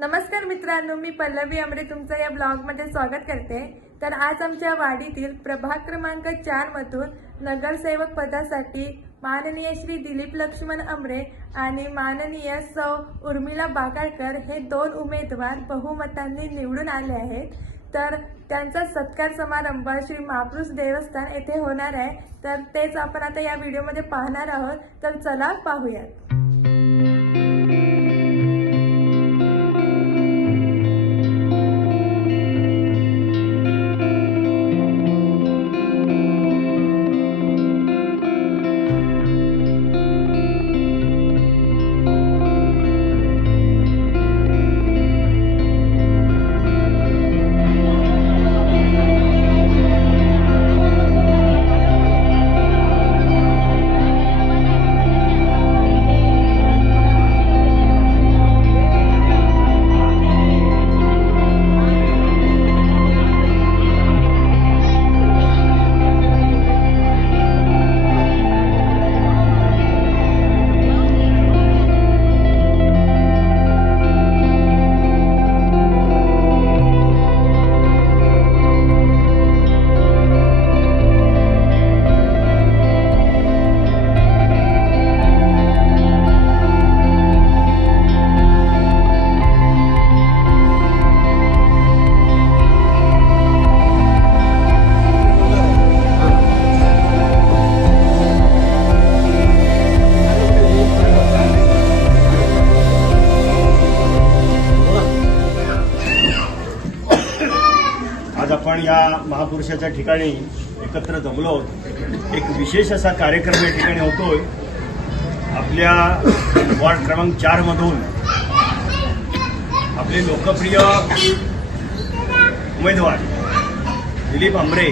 नमस्कार मित्रांनो मी पल्लवी अमरे तुमचं या ब्लॉगमध्ये स्वागत करते. तर आज आमच्या वाडीतील प्रभाग क्रमांक चार मधून नगरसेवक पदासाठी माननीय श्री दिलीप लक्ष्मण अमरे आणि माननीय सौ उर्मिला बागाळकर हे दोन उमेदवार बहुमतांनी निवडून आले आहेत. तर त्यांचा सत्कार समारंभ श्री महापुरुष देवस्थान येथे होणार आहे. तर तेच आपण आता या व्हिडिओमध्ये पाहणार आहोत. तर चला पाहूयात. महापुरुषाच्या ठिकाणी एकत्र जमलो आहोत एक विशेष असा कार्यक्रम या ठिकाणी होतोय. आपल्या वॉर्ड क्रमांक चार मधून आपले लोकप्रिय उमेदवार दिलीप आंबरे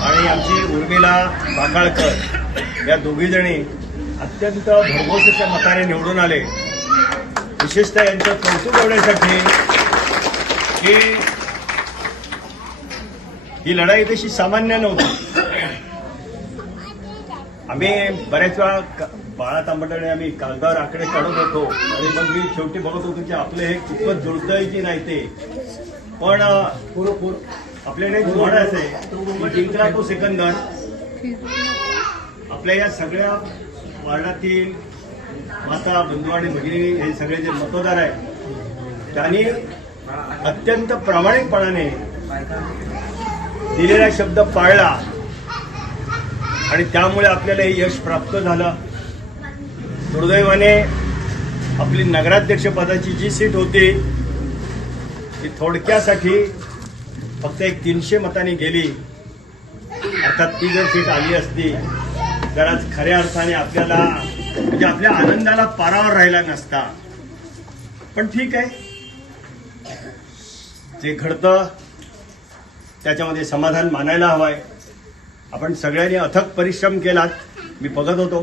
आणि आमची उर्मिला बाकाळकर या दोघीजणी अत्यंत भरघोस मताने निवडून आले. विशेषतः यांचं कौतुक होण्यासाठी की ही लढाई तशी सामान्य नव्हती. आम्ही बऱ्याच वेळा बाळा तांबटाने आम्ही कागदावर आकडे काढत होतो. आणि मग मी शेवटी बघत होतो की आपलं हे कितपत जुळतंय की नाही ते. पण अं, एक म्हण जिंकला तो सिकंदर. आपल्या या सगळ्या वार्डातील माता बंधू आणि भगिनी हे सगळे जे मतदार आहेत त्यांनी अत्यंत प्रामाणिकपणाने दिलेला शब्द पाळला. आणि त्यामुळे आपल्याला हे यश प्राप्त झालं. दुर्दैवाने आपली नगराध्यक्ष पदाची जी सीट होती ती थोडक्यासाठी फक्त एक तीनशे मतांनी गेली. अर्थात ती जर सीट आली असती तर आज खऱ्या अर्थाने आपल्याला म्हणजे आपल्या आनंदाला पारावर राहिला नसता. पण ठीक आहे. जे घडतं त्याच्यामध्ये समाधान मानायला हवंय. आपण सगळ्यांनी अथक परिश्रम केलात. मी बघत होतो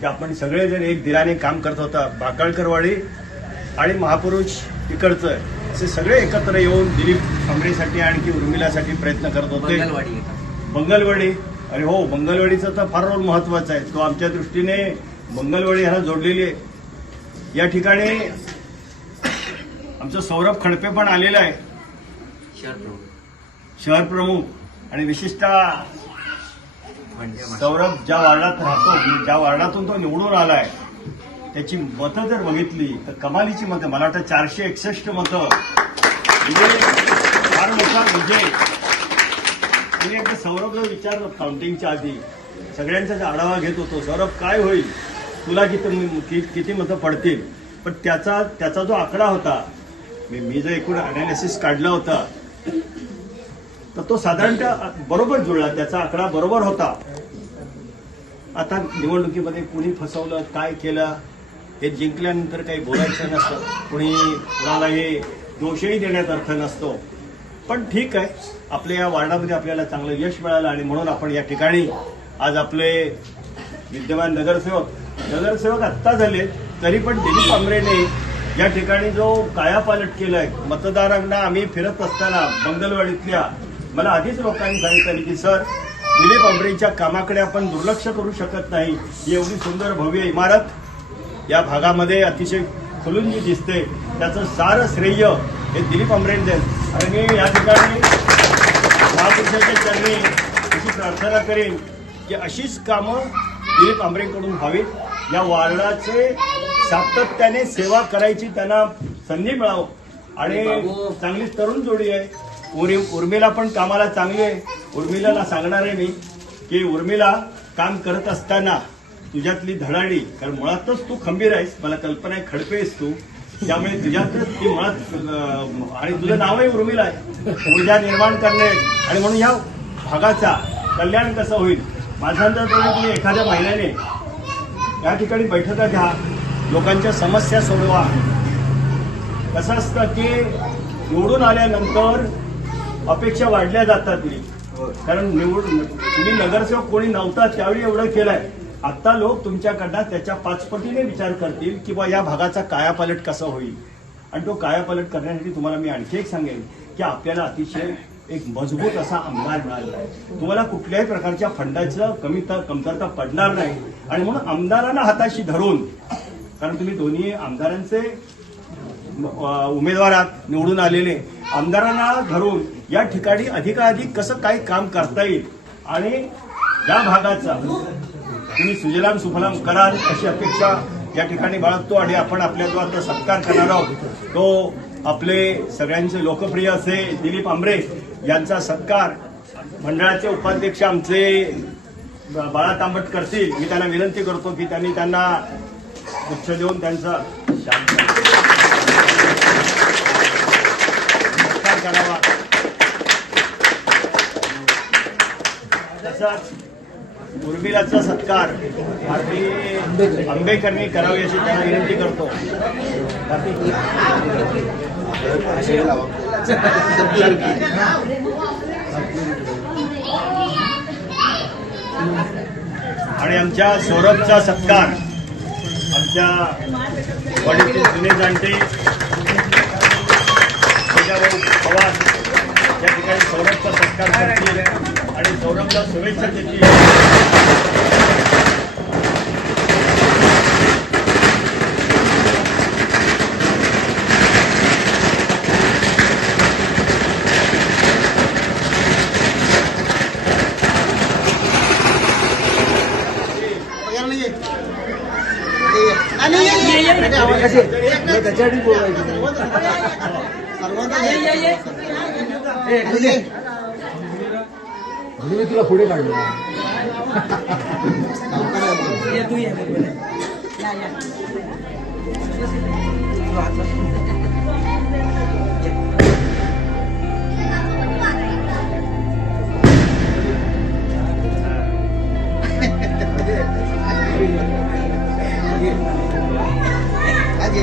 की आपण सगळेजण एक दिलाने काम करत होता बाकाळकरवाडी आणि महापुरुष इकडचं. असे सगळे एकत्र येऊन दिलीप आंबरेसाठी आणखी उर्मिलासाठी प्रयत्न करत होते. मंगलवाडी मंगलवाडी अरे हो मंगलवाडीचा तर फार रोल महत्त्वाचा आहे. तो आमच्या दृष्टीने मंगलवाडी ह्याला जोडलेली आहे. या ठिकाणी आमचं सौरभ खडपे पण आलेलं आहे. शहर प्रमुख आणि विशिष्ट सौरभ ज्या वार्डात राहतो ज्या वार्डातून तो निवडून आलाय त्याची मतं जर बघितली तर कमालीची मतं मला वाटतं चारशे एकसष्ट मतं. म्हणजे फार मोठा विजय. मी एकदा सौरभ जर विचारलं काउंटिंगच्या आधी सगळ्यांचा जो आढावा घेत होतो सौरभ काय होईल? तुला किती किती मतं पडतील? पण त्याचा त्याचा जो आकडा होता मी मी जो एकूण अनालिसिस काढला होता तर तो साधारणतः बरोबर जुळला त्याचा आकडा बरोबर होता. आता निवडणुकीमध्ये कुणी फसवलं काय केलं हे जिंकल्यानंतर काही बोलायचं नसतं. कुणी कुणालाही दोषही देण्यात अर्थ नसतो. पण ठीक आहे आपल्या या वार्डामध्ये आपल्याला चांगलं यश मिळालं आणि म्हणून आपण या ठिकाणी आज आपले विद्यमान नगरसेवक नगरसेवक आत्ता झाले तरी पण दिलीप आंबरेने या ठिकाणी जो कायापालट केलाय मतदारांना आम्ही फिरत असताना मंगलवाडीतल्या मला आधीच लोकांनी सांगितलं की सर दिलीप आंबरेंच्या कामाकडे आपण दुर्लक्ष करू शकत नाही. ही एवढी सुंदर भव्य इमारत या भागामध्ये अतिशय खुलून जी दिसते. त्याचं सारं श्रेय हे दिलीप आमरेंचे आणि मी या ठिकाणी महापुरुषाच्या चरणी अशी प्रार्थना करेन की अशीच कामं दिलीप आंबरेकडून व्हावीत. या वार्डाचे सातत्याने सेवा करायची त्यांना संधी मिळावं. आणि चांगली तरुण जोडी आहे. उरी उर्मिला पण कामाला चांगली आहे. उर्मिलाला सांगणार आहे मी की उर्मिला काम करत असताना तुझ्यातली धडाडी कारण मुळातच तू खंबीर आहेस मला कल्पना आहे खडपे आहेस तू. त्यामुळे तुझ्यातच ती मुळात आणि तुझं नावही उर्मिला आहे. ऊर्जा निर्माण करणे. आणि म्हणून ह्या भागाचा कल्याण कसं होईल? माझा अंदाज तुम्ही एखाद्या महिन्याने या ठिकाणी बैठका घ्या. लोकांच्या समस्या सोडवा. कसं असतं की निवडून आल्यानंतर अपेक्षा वाढल्या जातात मी कारण निवड तुम्ही नगरसेवक कोणी नव्हता त्यावेळी एवढं केलंय. आता लोक तुमच्याकडनं त्याच्या पाचपटीने विचार करतील की बा या भागाचा कायापालट कसा होईल? आणि तो कायापालट करण्यासाठी तुम्हाला मी आणखी एक सांगेन की आपल्याला अतिशय एक मजबूत असा आमदार मिळालेला आहे. तुम्हाला कुठल्याही प्रकारच्या फंडाचं कमी कमतरता पडणार नाही. आणि म्हणून आमदारांना हाताशी धरून कारण तुम्ही दोन्ही आमदारांचे उमेदवारात निवडून आलेले. आमदारांना धरून या ठिकाणी अधिकाधिक कसं काही काम करता येईल आणि या भागाचा तुम्ही सुजलाम सुफलाम कराल अशी अपेक्षा या ठिकाणी बाळगतो आणि आपण आपल्या जो आता सत्कार करणार आहोत तो आपले सगळ्यांचे लोकप्रिय असे दिलीप आंबरे यांचा सत्कार मंडळाचे उपाध्यक्ष आमचे बाळा तांबट करतील मी त्यांना विनंती करतो की त्यांनी त्यांना गुच्छ देऊन त्यांचा सत्कार करावा तसाच उर्मिलाचा सत्कार भारती आंबेकरनी करावी अशी त्यांना विनंती करतो. आणि आमच्या सौरभचा सत्कार आमच्या वडील जुने जाणते पवार या ठिकाणी सौरभचा सत्कार करतील. आणि सौरभला शुभेच्छा देतील त्याच्यासाठी बोलायचं मी तुला पुढे काढलो. अरे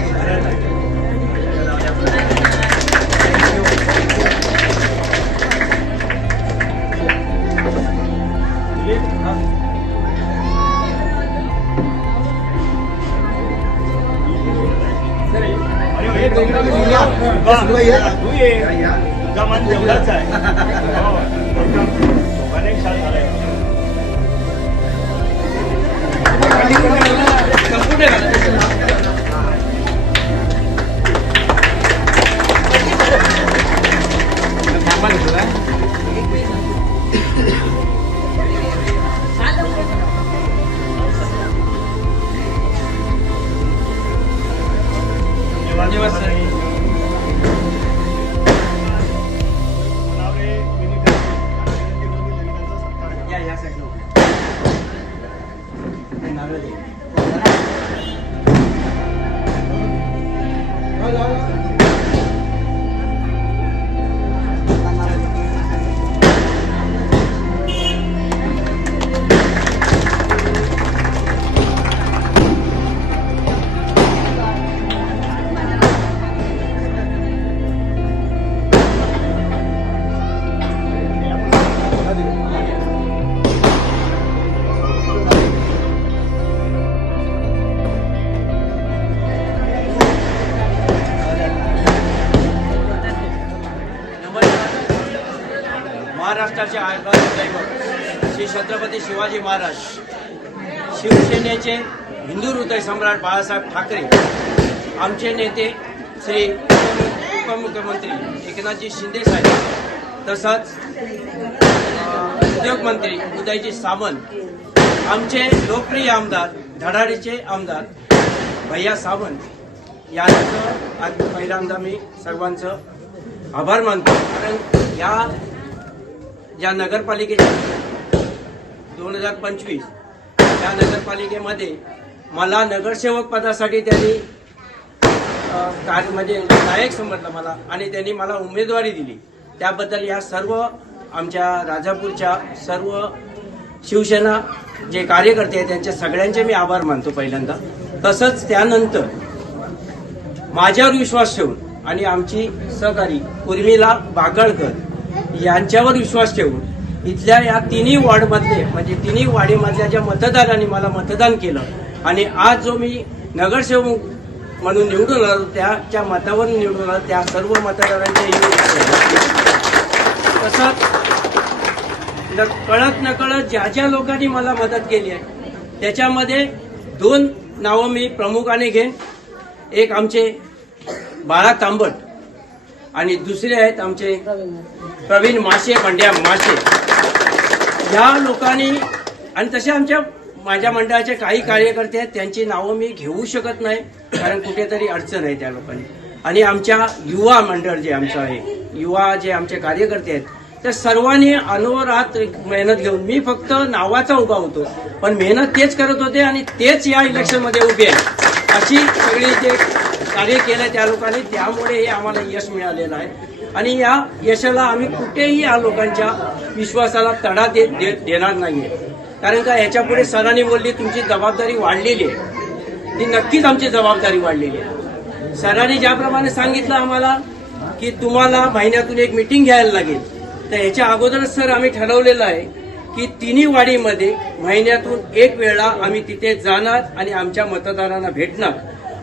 तुझा तू ये तुझा मान तेवढाच आहे महाराष्ट्राचे आराध्य दैवत श्री छत्रपती शिवाजी महाराज शिवसेनेचे हिंदू हृदय सम्राट बाळासाहेब ठाकरे आमचे नेते श्री उपमुख्यमंत्री एकनाथजी शिंदे साहेब तसंच उद्योगमंत्री उदयजी सावंत आमचे लोकप्रिय आमदार धडाडीचे आमदार भैया सावंत यांचं आज पहिल्यांदा मी सर्वांचं आभार मानतो. कारण या ज्या नगरपालिकेच्या दोन हजार पंचवीस त्या नगरपालिकेमध्ये मला नगरसेवक पदासाठी त्यांनी कार्य म्हणजे नायक समजलं मला आणि त्यांनी मला उमेदवारी दिली. त्याबद्दल या सर्व आमच्या राजापूरच्या सर्व शिवसेना जे कार्यकर्ते आहेत त्यांच्या सगळ्यांचे मी आभार मानतो पहिल्यांदा. तसंच त्यानंतर माझ्यावर विश्वास ठेवून आणि आमची सहकारी उर्मिला बागळकर यांच्यावर विश्वास ठेवून इथल्या या तिन्ही वॉर्डमधले म्हणजे तिन्ही वाडीमधल्या ज्या मतदारांनी मला मतदान केलं आणि आज जो मी नगरसेवक म्हणून निवडून आलो त्याच्या मतावर निवडून आलो त्या सर्व मतदारांचे तसंच न- कळत नकळत ज्या ज्या लोकांनी मला मदत केली आहे त्याच्यामध्ये दोन नावं मी प्रमुखाने घेईन. एक आमचे बाळा तांबट आणि दुसरे आहेत आमचे प्रवीण माशे पंड्या माशे. या लोकांनी आणि तसे आमच्या माझ्या मंडळाचे काही कार्यकर्ते आहेत त्यांची नावं मी घेऊ शकत नाही कारण कुठेतरी अडचण आहे त्या लोकांनी आणि आमच्या युवा मंडळ जे आमचं आहे युवा जे आमचे कार्यकर्ते आहेत त्या सर्वांनी अनवरात मेहनत घेऊन मी फक्त नावाचा उभा होतो पण मेहनत तेच करत होते आणि तेच या इलेक्शनमध्ये उभे आहेत. अशी सगळी जे कार्य केलं त्या लोकांनी त्यामुळे हे आम्हाला यश मिळालेलं आहे. आणि या यशाला आम्ही कुठेही या लोकांच्या विश्वासाला तडा दे दे- देणार नाहीये. कारण का ह्याच्यापुढे सरांनी बोलली तुमची जबाबदारी वाढलेली आहे. ती नक्कीच आमची जबाबदारी वाढलेली आहे. सरांनी ज्याप्रमाणे सांगितलं आम्हाला की तुम्हाला महिन्यातून एक मिटिंग घ्यायला लागेल. तर याच्या अगोदरच सर आम्ही ठरवलेलं आहे की तिन्ही वाडीमध्ये महिन्यातून एक वेळा आम्ही तिथे जाणार आणि आमच्या मतदारांना भेटणार.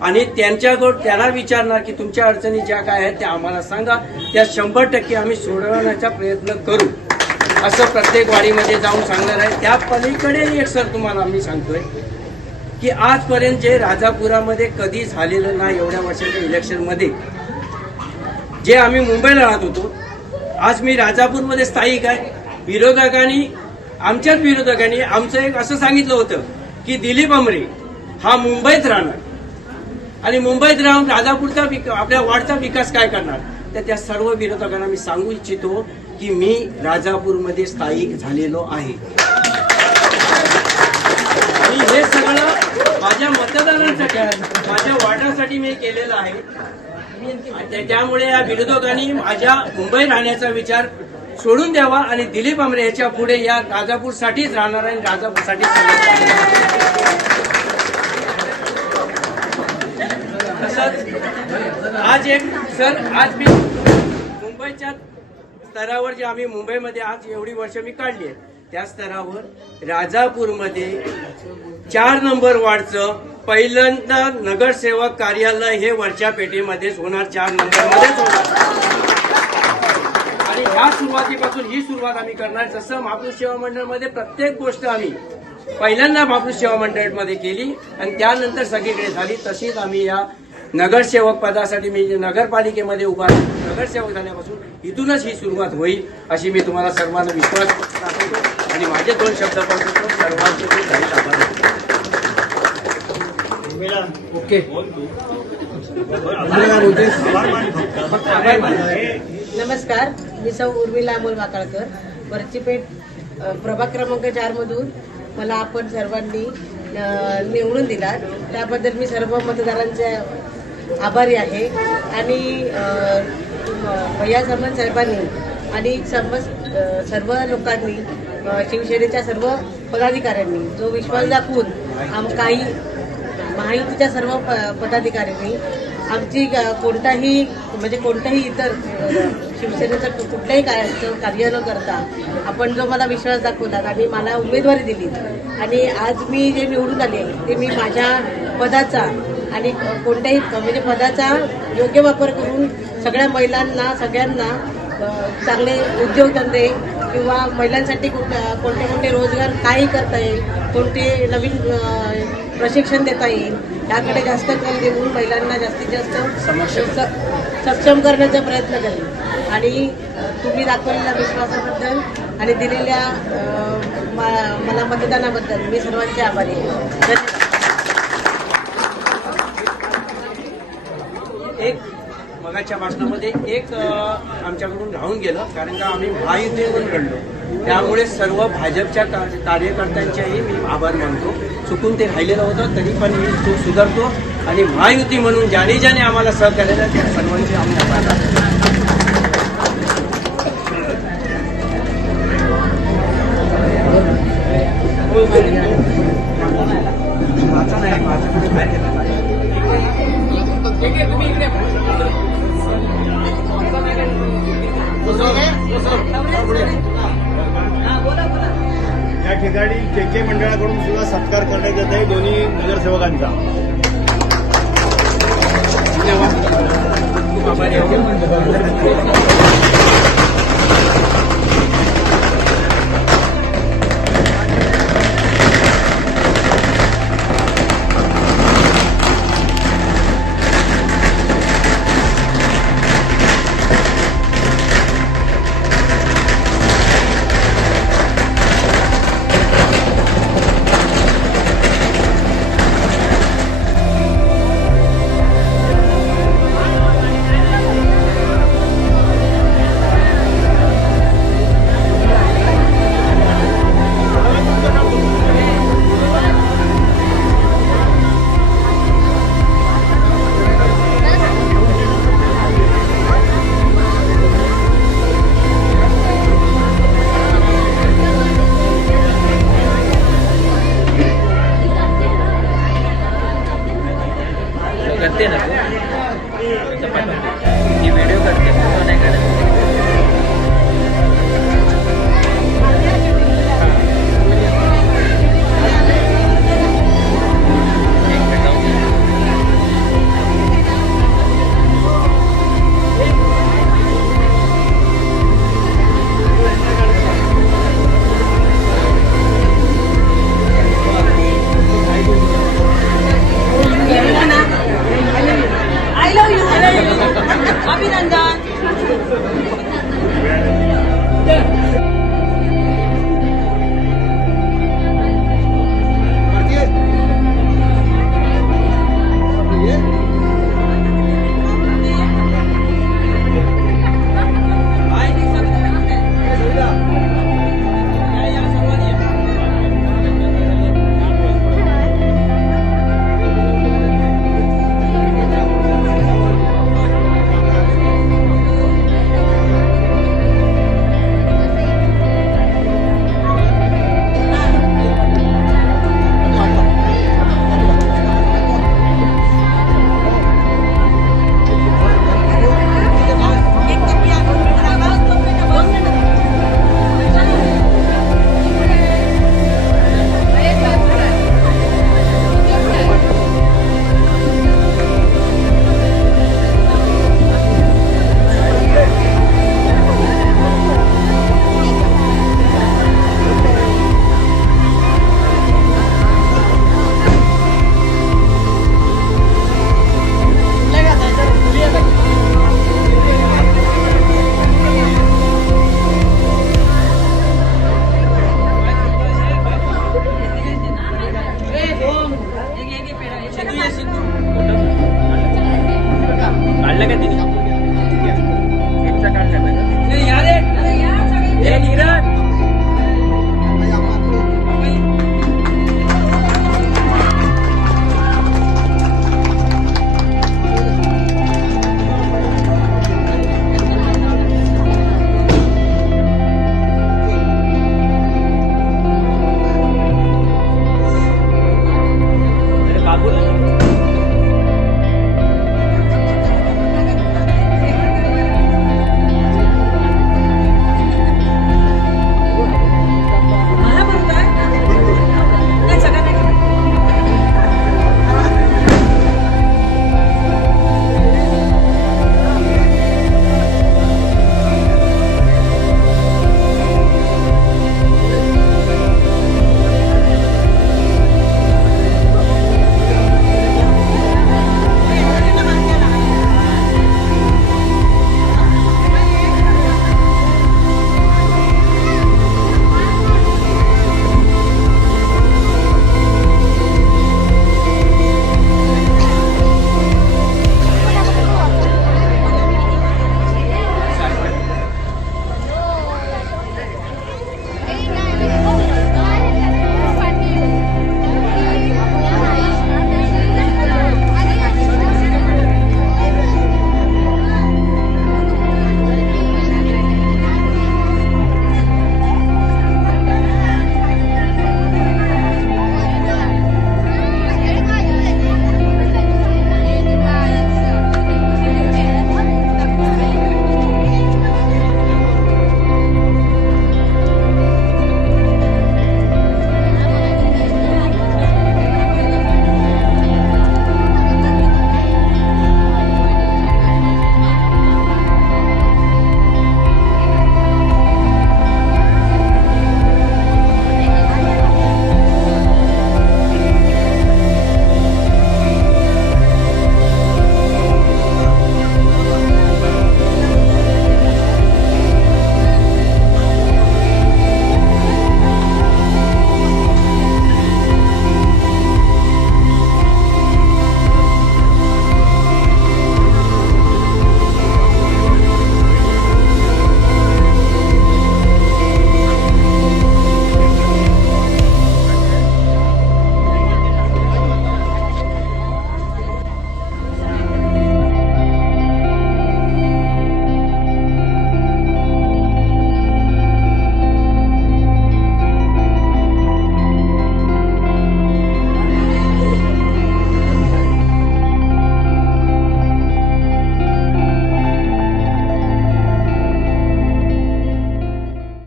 आणि त्यांच्याकडून त्यांना विचारणार की तुमच्या अडचणी ज्या काय आहेत त्या आम्हाला सांगा. त्या शंभर टक्के आम्ही सोडवण्याचा प्रयत्न करू. असं प्रत्येक वाडीमध्ये जाऊन सांगणार आहे. त्या पलीकडेही एक सर तुम्हाला आम्ही सांगतोय की आजपर्यंत जे राजापुरामध्ये कधी झालेलं नाही एवढ्या वर्षाच्या इलेक्शनमध्ये जे आम्ही मुंबईला राहत होतो आज मी राजापूरमध्ये स्थायिक आहे. विरोधकांनी आमच्याच विरोधकांनी आमचं एक असं सांगितलं होतं की दिलीप अमरे हा मुंबईत राहणार. आणि मुंबईत राहून राजापूरचा विक- आपल्या वाढचा विकास काय करणार? तर त्या सर्व विरोधकांना मी सांगू इच्छितो की मी राजापूरमध्ये स्थायिक झालेलो आहे. आणि हे सगळं माझ्या मतदारांसाठी माझ्या वार्डासाठी मी केलेलं आहे. त्यामुळे या विरोधकांनी माझ्या मुंबई राहण्याचा विचार सोडून द्यावा आणि दिलीप आमरे याच्यापुढे या राजापूरसाठीच राहणार आहे आणि राजापूरसाठीच सर आज एक सर आज मी मुंबईच्या स्तरावर जे आम्ही मुंबईमध्ये आज एवढी वर्ष मी काढली आहे त्या स्तरावर राजापूरमध्ये चार नंबर वार्डचं पहिल्यांदा नगरसेवक कार्यालय हे वरच्या पेठेमध्येच होणार चार नंबरमध्येच होणार. आणि ह्या सुरुवातीपासून ही सुरुवात आम्ही करणार जसं महापुरुष सेवा मंडळमध्ये प्रत्येक गोष्ट आम्ही पहिल्यांदा महापुरुष सेवा मंडळमध्ये केली आणि त्यानंतर सगळीकडे झाली तशीच आम्ही या नगरसेवक पदासाठी मी जे नगरपालिकेमध्ये उभा नगरसेवक झाल्यापासून इथूनच ही सुरुवात होईल अशी मी तुम्हाला सर्वांना विश्वास दाखवतो. आणि माझे दोन शब्द सर्वांचे. ओके. नमस्कार. मी सौ उर्मिला अमोल वाकाळकर वरचीपेठ प्रभाग क्रमांक चार मधून मला आपण सर्वांनी निवडून दिलात. त्याबद्दल मी सर्व मतदारांचे आभारी आहे. आणि म- भैया जमन साहेबांनी आणि सर्व सर्व लोकांनी शिवसेनेच्या सर्व पदाधिकाऱ्यांनी जो विश्वास दाखवून आम काही माहितीच्या सर्व प- पदाधिकाऱ्यांनी आमची कोणताही म्हणजे कोणताही इतर शिवसेनेचं कुठल्याही कार्य कार्य न करता आपण जो मला विश्वास दाखवला आणि मला उमेदवारी दिली. आणि आज मी जे निवडून आले ते मी माझ्या पदाचा आणि कोणत्याही म्हणजे पदाचा योग्य वापर करून सगळ्या महिलांना सगळ्यांना चांगले उद्योगधंदे किंवा महिलांसाठी कोणते कोणते रोजगार काही करता येईल कोणते नवीन प्रशिक्षण देता येईल त्याकडे जास्त कल देऊन महिलांना जास्तीत जास्त सक्षम. स- सक्षम करण्याचा प्रयत्न करेल आणि तुम्ही दाखवलेल्या विश्वासाबद्दल आणि दिलेल्या मा- मला मतदानाबद्दल मी सर्वांचे आभारी आहे धन्यवाद मगाच्या भाषणामध्ये एक आमच्याकडून राहून गेलं कारण का आम्ही महायुतीमधून घडलो. त्यामुळे सर्व भाजपच्या का- कार्यकर्त्यांचेही मी आभार मानतो. चुकून ते राहिलेलं होतं तरी पण मी तो सुधारतो. आणि महायुती म्हणून ज्याने ज्याने आम्हाला सहकार्य त्या सर्वांचे आम्ही आभार मानतो. ठिकाणी के के मंडळाकडून सुद्धा सत्कार करण्यात येत आहे. दोन्ही नगरसेवकांचा. धन्यवाद.